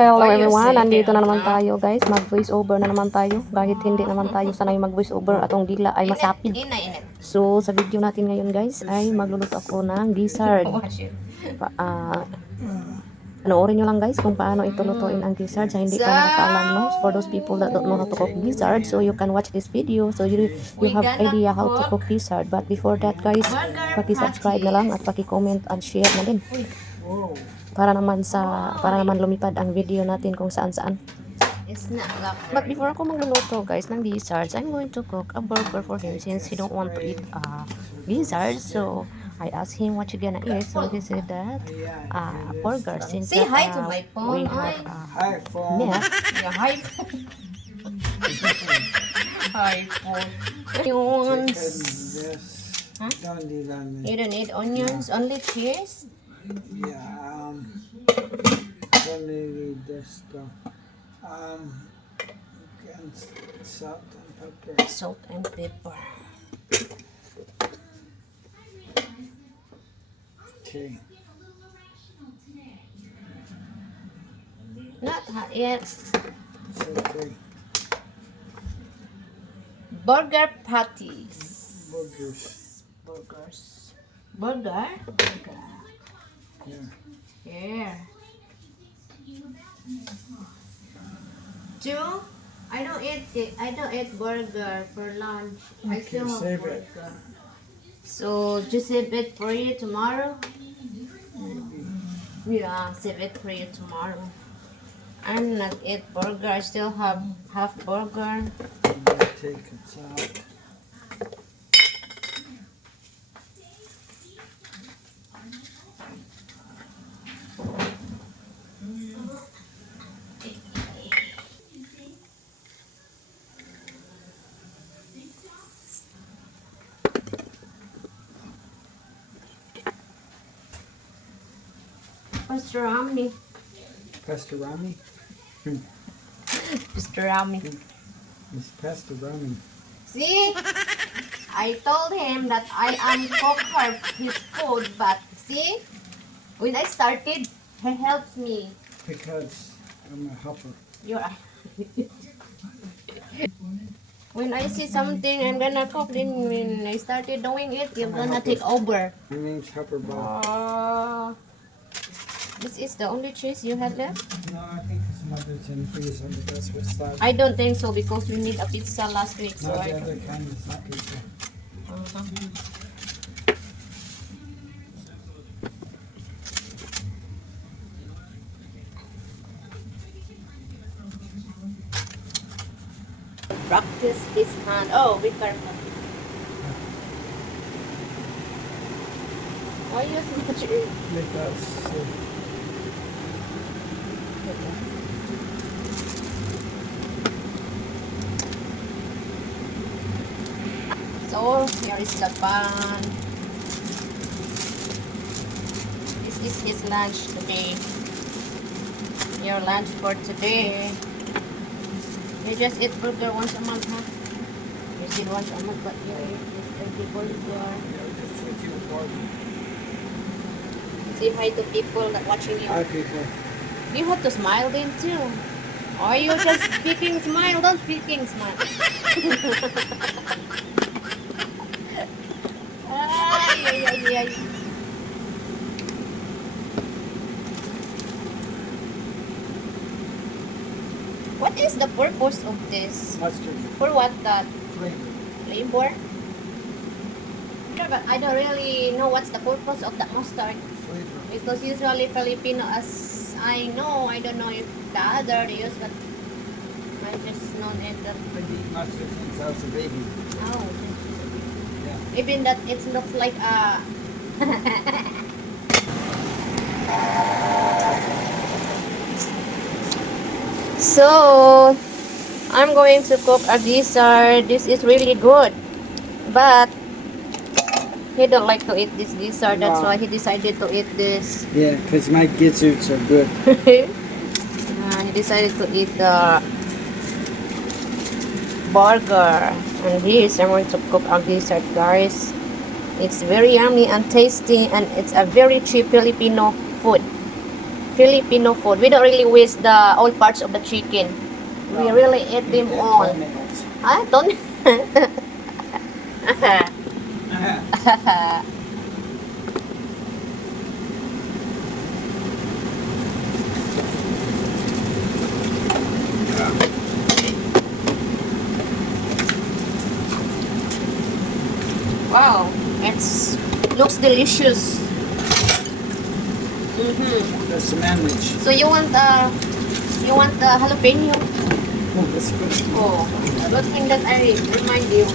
Hello everyone, nandito na naman tayo guys, mag-voice over na naman tayo. Kahit hindi naman tayo sanay mag-voice over, atong dila ay masapid. So sa video natin ngayon guys ay magluluto ako ng gizzard. Panoorin nyo lang guys kung paano ito lutuin ang gizzard sa hindi pa nakakaalam, no? For those people that don't know how to cook gizzard, so you can watch this video so you have idea how to cook gizzard. But before that guys, paki-subscribe na lang at paki-comment and share na din. Para naman lumipad ang video natin kung saan-saan. But before ako magluluto guys ng gizzards, I'm going to cook a burger for him since he don't want to eat gizzards. So I asked him what you gonna eat. So he said that a burger since say hi to my phone. We have hi phone. milk. Yeah, hi phone. Hi phone. Onions. Huh? You don't need onions, only cheese. Yeah, only this stuff. And salt and pepper. Salt and pepper. Okay. Not hot yet. Okay. Burger patties. Burgers. Burgers. Burger. Burger. Yeah. Here. Two. I don't eat burger for lunch. I still have save it. burger. So just save it for you tomorrow. Yeah, save it for you tomorrow. I'm not eat burger. I still have half burger. Take it out. Pastrami. Pastrami? Pastrami. It's pastrami. See? I told him that I am cook his food, but see? When I started, he helps me. Because I'm a helper. You're when I see something I'm gonna cook, then when I started doing it, you're gonna take over. My name's Helper Bob. This is the only cheese you have left? No, I think some others in the freezer, but that's what's that. I don't think so because we made a pizza last week. So Not the other kind, it's not pizza. Practice his hand. Oh, be careful. Why you much? Because So here is the pan. This is his lunch today. Your lunch for today. You just eat burger once a month, huh? You eat once a month, but you eat this burger. Say hi to people that watching you. hi people. You have to smile then too. Or you just speaking smile, don't speaking smile. Ay, ay, ay, ay. What is the purpose of this? Mustard For what that flavor. flavor? Sure, but I don't really know what's the purpose of that mustard. Flavor. Because usually Filipino, as I know, I don't know if the other they use, but I just know it that. I've been eating mustard since I was a baby. Oh, Yeah. even that it looks like a. So, I'm going to cook a gizzard. This is really good, but he don't like to eat this gizzard. That's No. why he decided to eat this. Yeah, because my gizzards are good. He decided to eat the burger. And this, I'm going to cook a gizzard, guys. It's very yummy and tasty, and it's a very cheap Filipino food. Filipino food. We don't really waste the all parts of the chicken. We really eat them Yeah, all. 12 minutes. Ah, don't. Wow, it's looks delicious. That's the sandwich. So you want jalapeno? Oh, that's good. Oh, good thing that I remind you.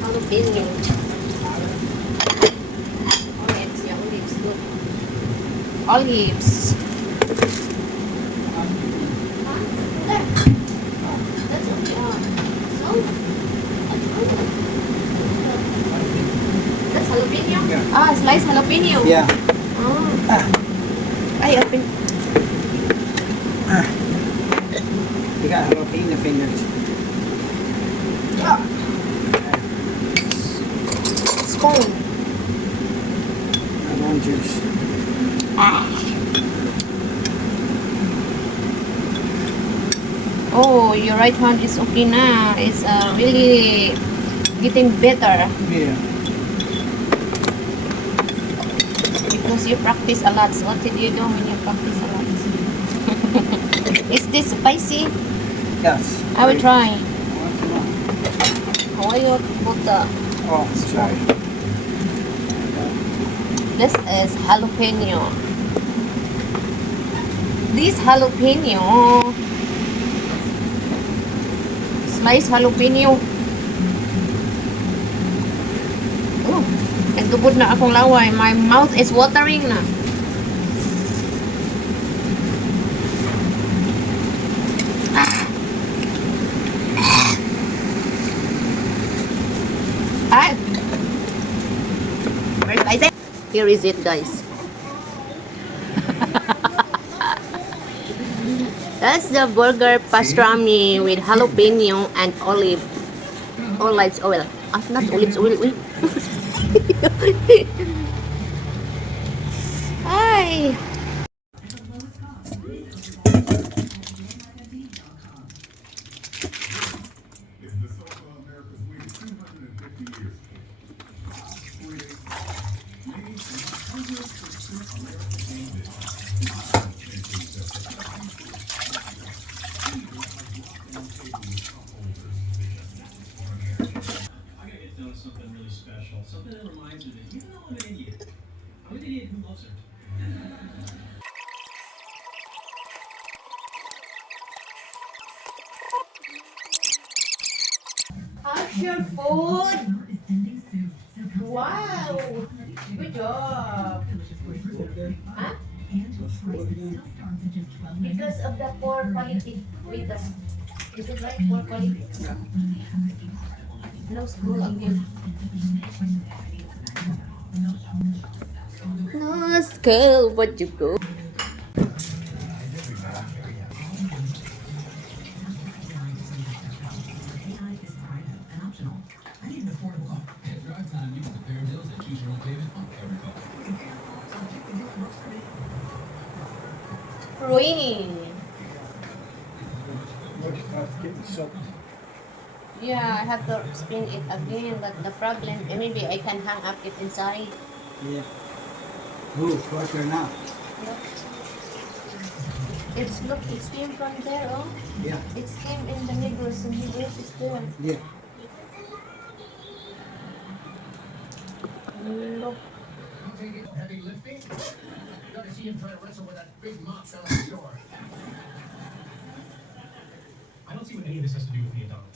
Jalapeno. Olives, yeah, olives, good. Olives. That's okay. That's jalapeno? Yeah. Ah, sliced jalapeno. Yeah. Ah. Ay, open. You got jalapeno fingers. Spoon. Lemon juice. Oh, your right hand is okay na. It's really getting better Yeah. because you practice a lot. So what did you do when you practice a lot? Is this spicy? Yes. I will try. Oh, How you put the... sorry. This is jalapeno. This jalapeno. Slice jalapeno. Oh, nagtubod na akong laway. My mouth is watering na. Ah. Where is it? Here is it, guys. That's the burger pastrami with jalapeno and olives oil. Ah, not olives oil. Uy. Ay. Something really special, something that reminds me that even though I'm an idiot, I'm an idiot who loves it. Action food. Wow. Good job. Huh? Because of the poor quality with the... Is it right? Poor quality? No school again. No school, but you go. Ruining. Yeah, I have to spin it again, but the problem, maybe I can hang up it inside. Yeah. Ooh, closer now. It's, look, it came from there, oh. Yeah. It came in the neighbors and neighbors is there. Yeah. Look. Heavy lifting. Gotta see him try to wrestle with that big mop down at the store. I don't see what any of this has to do with me and Donald.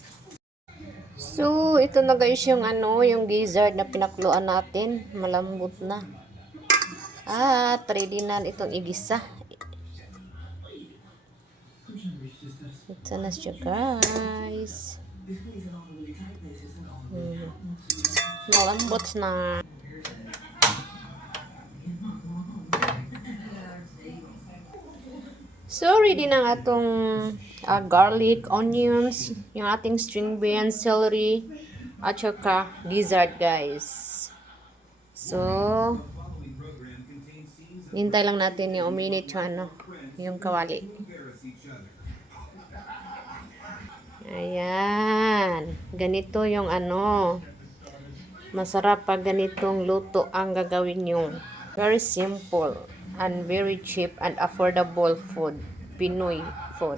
So, ito na guys yung yung gizzard na pinakluan natin. Malambot na. At ready na itong igisa. Ito na siya guys. Malambot na. So, ready na nga itong garlic, onions, yung ating string beans, celery, at saka gizzard guys. So, Hintay lang natin yung uminit yung ano, yung kawali. Ayan. Ganito yung ano. Masarap pag ganitong luto ang gagawin nyo. Very simple and very cheap and affordable food. Pinoy food.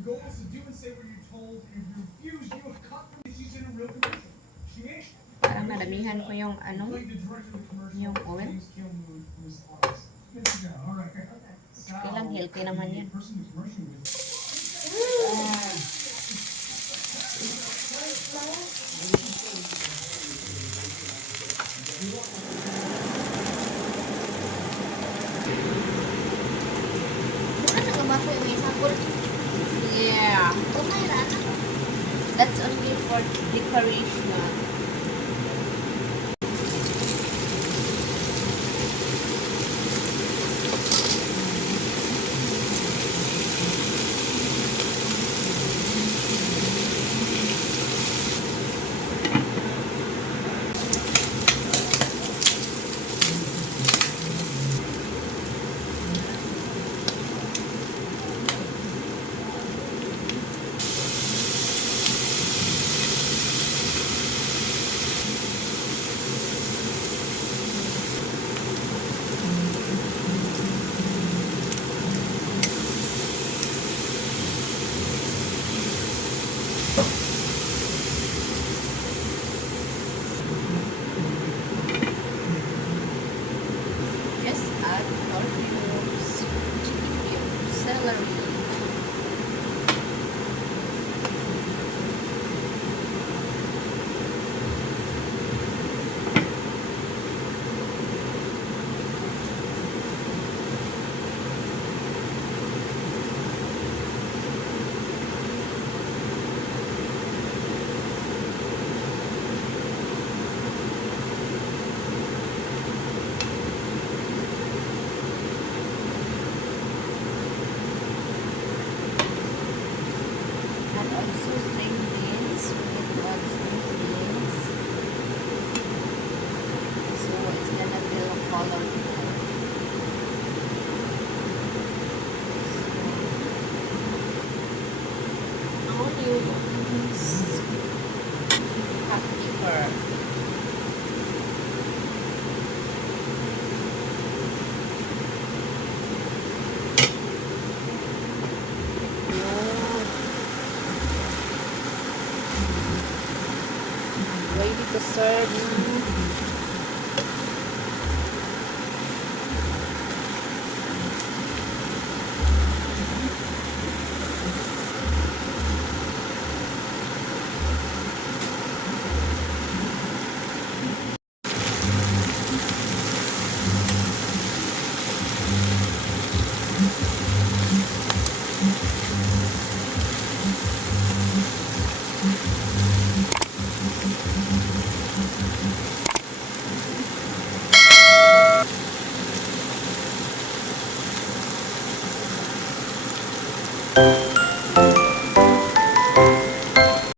The goal is to do and say what you're told, and if you refuse, you have caught her. She's in a real commercial. She ain't. Parang nadamihan ko yung ano, Played the director of the commercial. yung oil. James Kilmood was honest. Yeah, all right. Kailang healthy naman yan. The person the commercial with. Yeah. That's only for decoration. Just add more cubes, chicken cubes, celery. And also string beans. We need to add string beans. So it's gonna be colorful. Onions. Hot pepper. Ready to serve